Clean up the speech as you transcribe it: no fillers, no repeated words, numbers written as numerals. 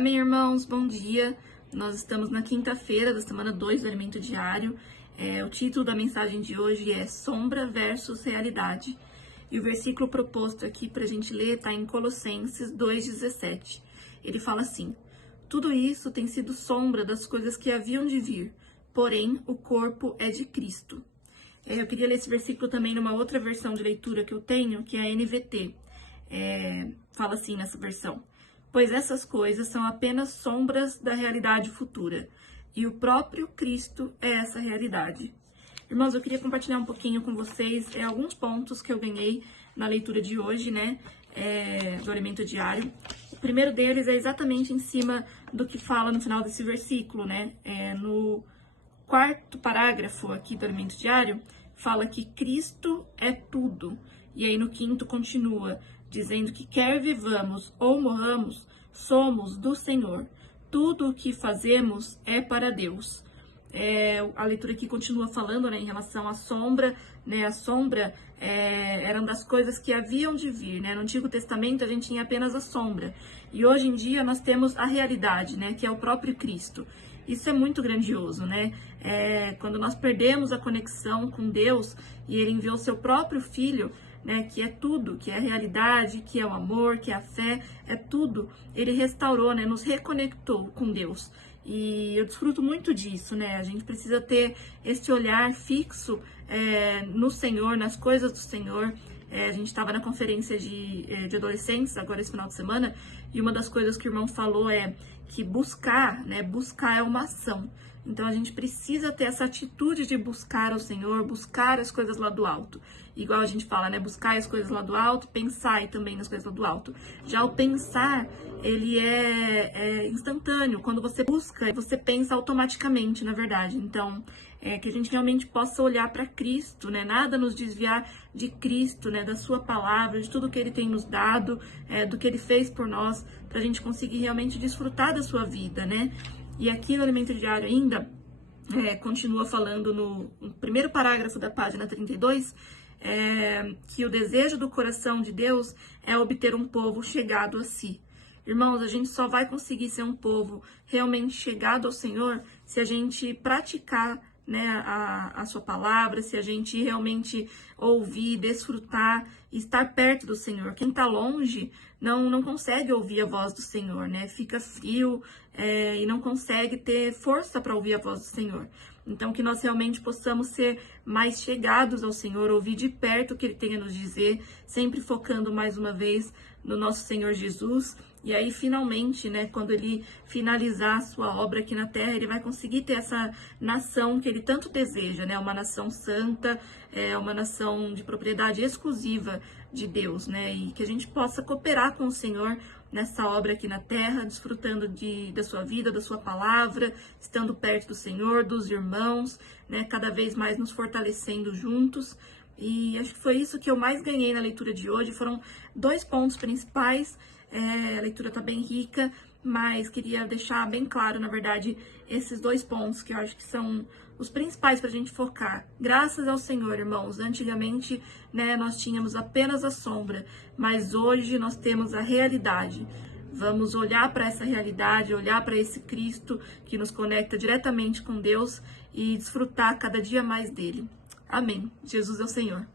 Amém, irmãos? Bom dia. Nós estamos na quinta-feira da semana 2 do Alimento Diário. O título da mensagem de hoje é Sombra versus Realidade. E o versículo proposto aqui para a gente ler está em Colossenses 2,17. Ele fala assim: tudo isso tem sido sombra das coisas que haviam de vir, porém o corpo é de Cristo. Eu queria ler esse versículo também numa outra versão de leitura que eu tenho, que é a NVT. Fala assim nessa versão: pois essas coisas são apenas sombras da realidade futura, e o próprio Cristo é essa realidade. Irmãos, eu queria compartilhar um pouquinho com vocês alguns pontos que eu ganhei na leitura de hoje, do Alimento Diário. O primeiro deles é exatamente em cima do que fala no final desse versículo, no quarto parágrafo aqui do Alimento Diário, fala que Cristo é tudo. E aí no quinto continua dizendo que quer vivamos ou morramos, somos do Senhor. Tudo o que fazemos é para Deus. A leitura aqui continua falando em relação à sombra, a sombra era uma das coisas que haviam de vir, No Antigo Testamento a gente tinha apenas a sombra, e hoje em dia nós temos a realidade, que é o próprio Cristo. Isso é muito grandioso, quando nós perdemos a conexão com Deus e Ele enviou seu próprio Filho, que é tudo, que é a realidade, que é o amor, que é a fé, é tudo. Ele restaurou, nos reconectou com Deus. E eu desfruto muito disso, A gente precisa ter esse olhar fixo no Senhor, nas coisas do Senhor. A gente estava na conferência de adolescentes agora esse final de semana, e uma das coisas que o irmão falou é que buscar é uma ação. Então a gente precisa ter essa atitude de buscar o Senhor, buscar as coisas lá do alto. Igual a gente fala, buscar as coisas lá do alto, pensar também nas coisas lá do alto. Já o pensar, ele é instantâneo. Quando você busca, você pensa automaticamente, na verdade. Então, que a gente realmente possa olhar para Cristo, Nada nos desviar de Cristo, da sua palavra, de tudo que Ele tem nos dado, do que Ele fez por nós, para a gente conseguir realmente desfrutar da sua vida, E aqui no Alimento Diário ainda, continua falando no primeiro parágrafo da página 32, que o desejo do coração de Deus é obter um povo chegado a si. Irmãos, a gente só vai conseguir ser um povo realmente chegado ao Senhor se a gente praticar a sua palavra, se a gente realmente ouvir, desfrutar, estar perto do Senhor. Quem está longe não consegue ouvir a voz do Senhor, Fica frio e não consegue ter força para ouvir a voz do Senhor. Então, que nós realmente possamos ser mais chegados ao Senhor, ouvir de perto o que Ele tem a nos dizer, sempre focando mais uma vez no nosso Senhor Jesus. E aí, finalmente, quando Ele finalizar a sua obra aqui na Terra, Ele vai conseguir ter essa nação que Ele tanto deseja, Uma nação santa, uma nação de propriedade exclusiva de Deus, E que a gente possa cooperar com o Senhor nessa obra aqui na Terra, desfrutando da sua vida, da sua palavra, estando perto do Senhor, dos irmãos, Cada vez mais nos fortalecendo juntos. E acho que foi isso que eu mais ganhei na leitura de hoje. Foram 2 pontos principais. A leitura está bem rica, mas queria deixar bem claro, na verdade, esses 2 pontos que eu acho que são os principais para a gente focar. Graças ao Senhor, irmãos, antigamente nós tínhamos apenas a sombra, mas hoje nós temos a realidade. Vamos olhar para essa realidade, olhar para esse Cristo que nos conecta diretamente com Deus e desfrutar cada dia mais dele. Amém. Jesus é o Senhor.